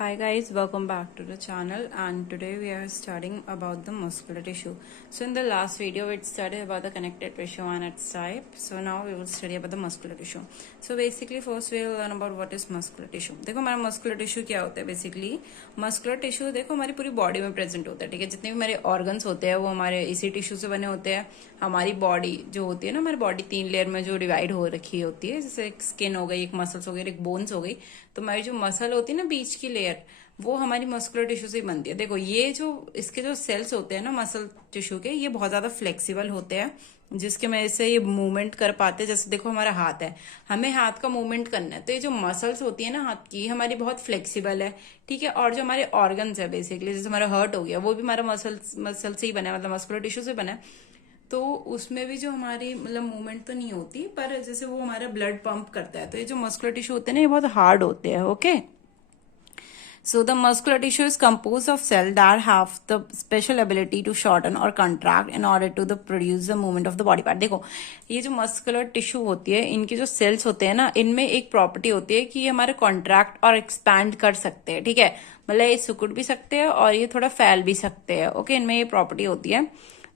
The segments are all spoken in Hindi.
Hi guys, welcome back to the channel, and today we are studying about the muscular tissue. So in the last video we studied about the connective tissue and its type. So now we will study about the muscular tissue. So basically first we will learn about what is muscular tissue. देखो हमारा muscular tissue क्या होता है basically. Muscular tissue देखो हमारी पूरी body में present होता है, ठीक है. जितने भी हमारे organs होते हैं वो हमारे इसी tissue से बने होते हैं. हमारी body जो होती है ना, हमारी body 3 लेयर में जो डिवाइड हो रखी होती है, जैसे एक स्किन हो गई, एक मसल्स हो गई, एक बोन्स हो गई. तो हमारी जो मसल होती है ना बीच की लेयर, वो हमारी मस्कुलर टिश्यू से ही बनती है. देखो ये जो इसके जो सेल्स होते हैं ना मसल टिश्यू के, ये बहुत ज्यादा फ्लेक्सिबल होते हैं, जिसके वजह से ये मूवमेंट कर पाते हैं. जैसे देखो हमारा हाथ है, हमें हाथ का मूवमेंट करना है, तो ये जो मसल्स होती है ना हाथ की, हमारी बहुत फ्लेक्सिबल है, ठीक है. और जो हमारे ऑर्गन्स है बेसिकली, जैसे हमारा हार्ट हो गया, वो भी हमारा मसल से ही बना है, मतलब मस्कुलर टिश्यू से बना है. तो उसमें भी जो हमारी मतलब मूवमेंट तो नहीं होती, पर जैसे वो हमारा ब्लड पंप करता है. तो ये जो मस्कुलर टिश्यू होते हैं ना, ये बहुत हार्ड होते हैं. Okay, so the muscular tissue is composed of cells that have the special ability to shorten or contract in order to the produce the movement of the body part. देखो ये जो मस्कुलर टिश्यू होती है, इनके जो सेल्स होते हैं ना, इनमें एक प्रॉपर्टी होती है कि ये हमारे कॉन्ट्रैक्ट और एक्सपैंड कर सकते हैं, ठीक है. मतलब ये सिकुड़ भी सकते हैं और ये थोड़ा फैल भी सकते हैं. ओके, इनमें ये प्रॉपर्टी होती है.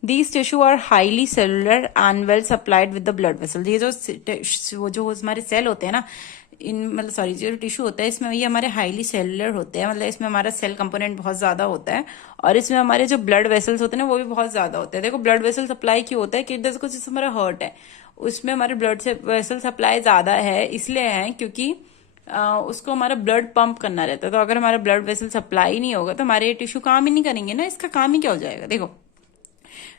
These tissue are highly cellular and well supplied with the blood vessels. ये जो हमारे सेल होते हैं ना, इन मतलब सॉरी जो टिश्यू होता है, इसमें ये हमारे हाईली सेलुलर होते हैं, मतलब इसमें हमारा सेल कंपोनेंट बहुत ज्यादा होता है, और इसमें हमारे जो ब्लड वेसल्स होते हैं ना, वो भी बहुत ज्यादा होते हैं. देखो ब्लड वेसल सप्लाई क्यों होता है कि देखो जैसे हमारा हार्ट है, उसमें हमारे ब्लड से वेसल सप्लाई ज्यादा है, इसलिए है क्योंकि उसको हमारा ब्लड पंप करना रहता है. तो अगर हमारा ब्लड वेसल सप्लाई नहीं होगा तो हमारे टिश्यू काम ही नहीं करेंगे ना, इसका काम ही क्या हो जाएगा. देखो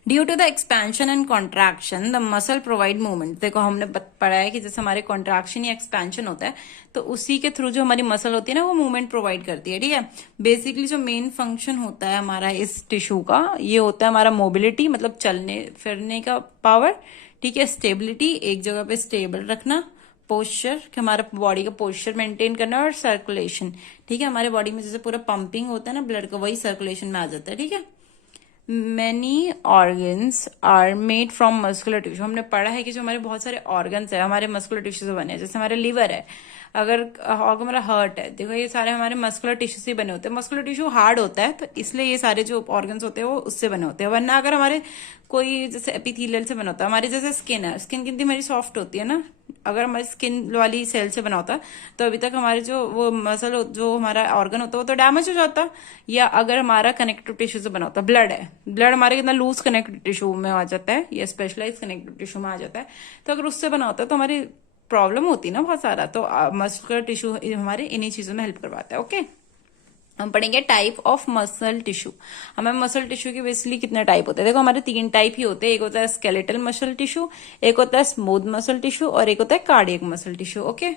due to the expansion and contraction the muscle provide movement. देखो हमने पढ़ा है कि जैसे हमारे कॉन्ट्रैक्शन या एक्सपेंशन होता है, तो उसी के थ्रू जो हमारी मसल होती है ना, वो मूवमेंट प्रोवाइड करती है, ठीक है. बेसिकली जो मेन फंक्शन होता है हमारा इस टिश्यू का, ये होता है हमारा मोबिलिटी, मतलब चलने फिरने का पावर, ठीक है. स्टेबिलिटी, एक जगह पे स्टेबल रखना. पोस्चर, हमारा बॉडी का पोस्चर मेंटेन करना. और सर्कुलेशन, ठीक है. हमारे बॉडी में जैसे पूरा पंपिंग होता है ना ब्लड का, वही सर्कुलेशन में आ जाता है, ठीक है. Many organs are made from muscular tissue. हमने पढ़ा है कि जो हमारे बहुत सारे ऑर्गन्स है हमारे मस्कुलर टिश्यू से बने हैं. जैसे हमारे लिवर है, अगर हमारा हार्ट है, देखो ये सारे हमारे मस्कुलर टिश्यू से बने होते हैं. मस्कुलर टिश्यू हार्ड होता है, तो इसलिए ये सारे जो ऑर्गन्स होते हैं वो उससे बने होते हैं. वरना अगर हमारे कोई जैसे एपिथेलियल से बना होता है, हमारी जैसे स्किन है, स्किन कितनी हमारी सॉफ्ट होती है ना, अगर हमारी स्किन वाली सेल से बना होता तो अभी तक हमारे जो वो मसल जो हमारा ऑर्गन होता है वो तो डैमेज हो जाता. या अगर हमारा कनेक्टिव टिश्यू से बना होता, ब्लड है, ब्लड हमारे कितना लूज कनेक्टिव टिश्यू में आ जाता है या स्पेशलाइज कनेक्टिव टिश्यू में आ जाता है, तो अगर उससे बना होता है तो हमारी प्रॉब्लम होती ना बहुत सारा. तो मस्कुलर टिश्यू हमारे इन्हीं चीजों में हेल्प करवाता है. ओके, हम पढ़ेंगे टाइप ऑफ मसल टिश्यू. हमें मसल टिश्यू के बेसिकली कितने टाइप होते हैं. देखो हमारे 3 टाइप ही होते हैं. एक होता है स्केलेटल मसल टिश्यू, एक होता है स्मूथ मसल टिश्यू, और एक होता है cardiac muscle tissue. Okay,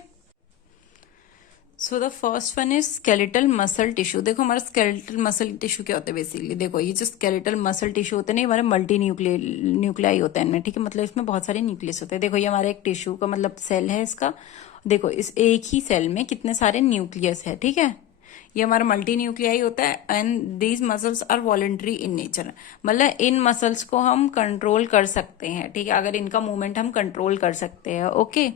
so the first one is skeletal muscle tissue. देखो हमारा स्केलेटल मसल टिश्यू क्या होता है बेसिकली. देखो ये जो स्केलेटल मसल टिश्यू होते हैं ना, हमारे मल्टी न्यूक्लियाई होता है इनमें, ठीक है. मतलब इसमें बहुत सारे न्यूक्लियस होते हैं. देखो ये हमारे एक टिश्यू का मतलब सेल है इसका. देखो इस एक ही सेल में कितने सारे न्यूक्लियस है, ठीक है. ये हमारा मल्टी न्यूक्लियाई होता है. And these muscles are voluntary in nature, मतलब इन मसल्स को हम कंट्रोल कर सकते हैं, ठीक है. अगर इनका मूवमेंट हम कंट्रोल कर सकते हैं. Okay,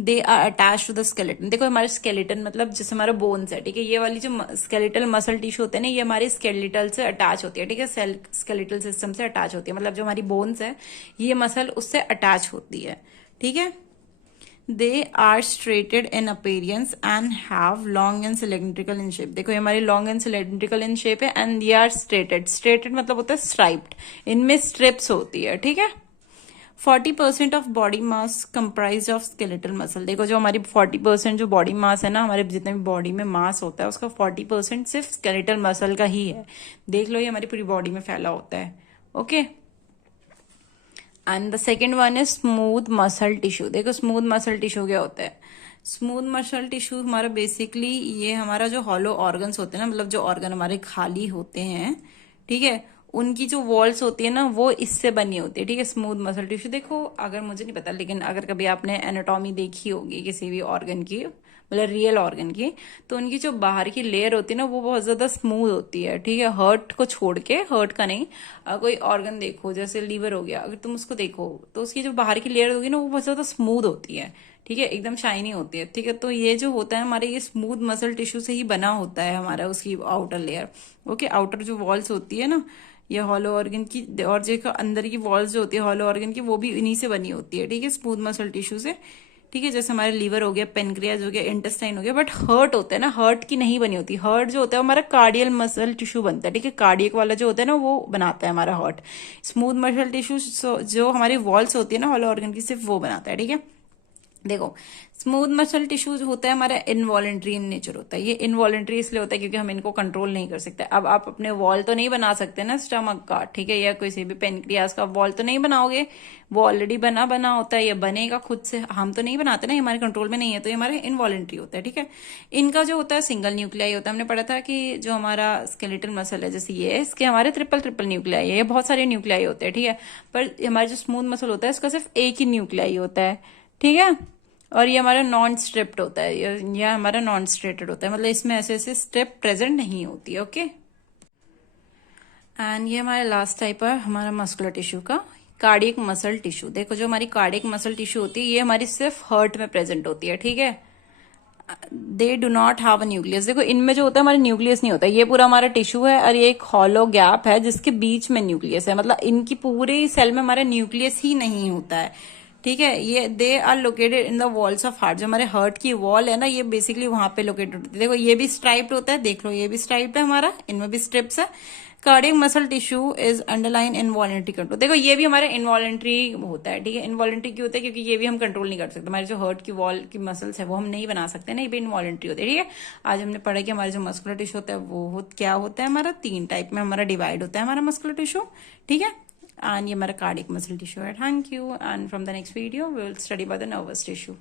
they are attach to the skeleton. देखो हमारे स्केलेटन मतलब जैसे हमारा बोन्स है, ठीक है. ये वाली जो स्केलेटल मसल टिश्यू होते हैं ना, ये हमारे स्केलेटल से अटैच होती है, ठीक है. सेल स्केलेटल सिस्टम से अटैच होती है, मतलब जो हमारी बोन्स है ये मसल उससे अटैच होती है, ठीक है. They are straighted in appearance and have long and cylindrical in shape. देखो ये हमारी long and cylindrical in shape है, and they are straighted. Straighted मतलब होता है striped. इनमें strips होती है, ठीक है. 40% of body mass comprise of skeletal muscle. देखो जो हमारी 40% जो बॉडी मास है ना, हमारे जितने भी बॉडी में मास होता है उसका 40% सिर्फ स्केलेटल मसल का ही है. देख लो ये हमारी पूरी बॉडी में फैला होता है. Okay, and the second one is smooth muscle tissue. देखो स्मूथ मसल टिश्यू क्या होता है. स्मूथ मसल टिश्यू हमारा बेसिकली ये हमारा जो हॉलो ऑर्गन्स होते हैं ना, मतलब जो ऑर्गन हमारे खाली होते हैं, ठीक है, उनकी जो वॉल्स होती है ना वो इससे बनी होती है, ठीक है. Smooth muscle tissue. देखो अगर मुझे नहीं पता, लेकिन अगर कभी आपने एनाटॉमी देखी होगी किसी भी ऑर्गन की, मतलब रियल ऑर्गन की, तो उनकी जो बाहर की लेयर होती है ना वो बहुत ज्यादा स्मूथ होती है, ठीक है. हर्ट को छोड़ के, हर्ट का नहीं, कोई ऑर्गन देखो जैसे लीवर हो गया, अगर तुम उसको देखो तो उसकी जो बाहर की लेयर होगी ना वो बहुत ज्यादा स्मूथ होती है, ठीक है, एकदम शाइनी होती है। ठीक है, तो ये जो होता है हमारे, ये स्मूथ मसल टिश्यू से ही बना होता है हमारा, उसकी आउटर लेयर। ओके, आउटर जो वॉल्स होती है ना, ये हॉलो ऑर्गन की, और जो अंदर की वॉल्स जो होती है हॉलो ऑर्गन की, वो भी इन्हीं से बनी होती है। ठीक है, स्मूथ मसल टिश्यू से। ठीक है, जैसे हमारे लीवर हो गया, पेनक्रियाज हो गया, इंटेस्टाइन हो गया। बट हर्ट होता है ना, हर्ट की नहीं बनी होती। हर्ट जो होता है हमारा कार्डियल मसल टिश्यू बनता है। ठीक है, कार्डियक वाला जो होता है ना, वो बनाता है हमारा हर्ट। स्मूथ मसल टिश्यू जो हमारी वॉल्स होती है ना हॉलो ऑर्गन की, सिर्फ वो बनाता है। ठीक है, देखो, स्मूथ मसल टिश्यूज होता है हमारा इनवॉलेंट्री इन नेचर होता है। ये इनवॉलेंट्री इसलिए होता है क्योंकि हम इनको कंट्रोल नहीं कर सकते। अब आप अपने वॉल तो नहीं बना सकते ना स्टमक का, ठीक है, या किसी भी पेनक्रियाज का वॉल तो नहीं बनाओगे, वो ऑलरेडी बना होता है, ये बनेगा खुद से, हम तो नहीं बनाते ना, ये हमारे कंट्रोल में नहीं है, तो ये हमारे इनवॉलेंट्री होता है। ठीक है, इनका जो होता है सिंगल न्यूक्लियाई होता है। हमने पढ़ा था कि जो हमारा स्केलेटल मसल है, जैसे ये, इसके हमारे ट्रिपल ट्रिपल न्यूक्लियाई है, ये बहुत सारे न्यूक्लियाई होते हैं। ठीक है, पर हमारा जो स्मूथ मसल होता है इसका सिर्फ एक ही न्यूक्लियाई होता है। ठीक है, और ये हमारा नॉन स्ट्रिप्ड होता है, ये हमारा नॉन स्ट्रेटेड होता है, मतलब इसमें ऐसे ऐसे स्ट्रिप प्रेजेंट नहीं होती है। ओके, एंड ये हमारा लास्ट टाइप है हमारा मस्कुलर टिश्यू का, कार्डियक मसल टिश्यू। देखो, जो हमारी कार्डियक मसल टिश्यू होती है, ये हमारी सिर्फ हार्ट में प्रेजेंट होती है। ठीक है, they do not have a nucleus. देखो, इनमें जो होता है हमारा न्यूक्लियस नहीं होता, ये पूरा हमारा टिश्यू है और ये एक हॉलो गैप है जिसके बीच में न्यूक्लियस है। मतलब इनकी पूरे सेल में हमारा न्यूक्लियस ही नहीं होता है। ठीक है, ये they are located in the walls of heart. जो हमारे हार्ट की वॉल है ना, ये बेसिकली वहां पे लोकेटेड होती है। देखो, ये भी स्ट्राइप्ड होता है, देख लो, ये भी स्ट्राइप्ड है हमारा, इनमें भी स्ट्रिप्स है। Cardiac muscle tissue is underline involuntary control. देखो, ये भी हमारा इनवॉलेंट्री होता है। ठीक है, इनवॉलेंट्री क्यों होता है? क्योंकि ये भी हम कंट्रोल नहीं कर सकते। हमारे जो हार्ट की वॉल की मसल्स है वो हम नहीं बना सकते ना, ये भी इनवॉलेंट्री होते हैं। ठीक है, आज हमने पढ़ा कि हमारे जो मस्कुलर टिश्यू होता है वो क्या होता है, हमारा 3 टाइप में हमारा डिवाइड होता है हमारा मस्कुलर टिश्यू। ठीक है, and ये हमारा कार्डियक मसल टिश्यू है। Thank you, and from the next video we will study about the nervous tissue.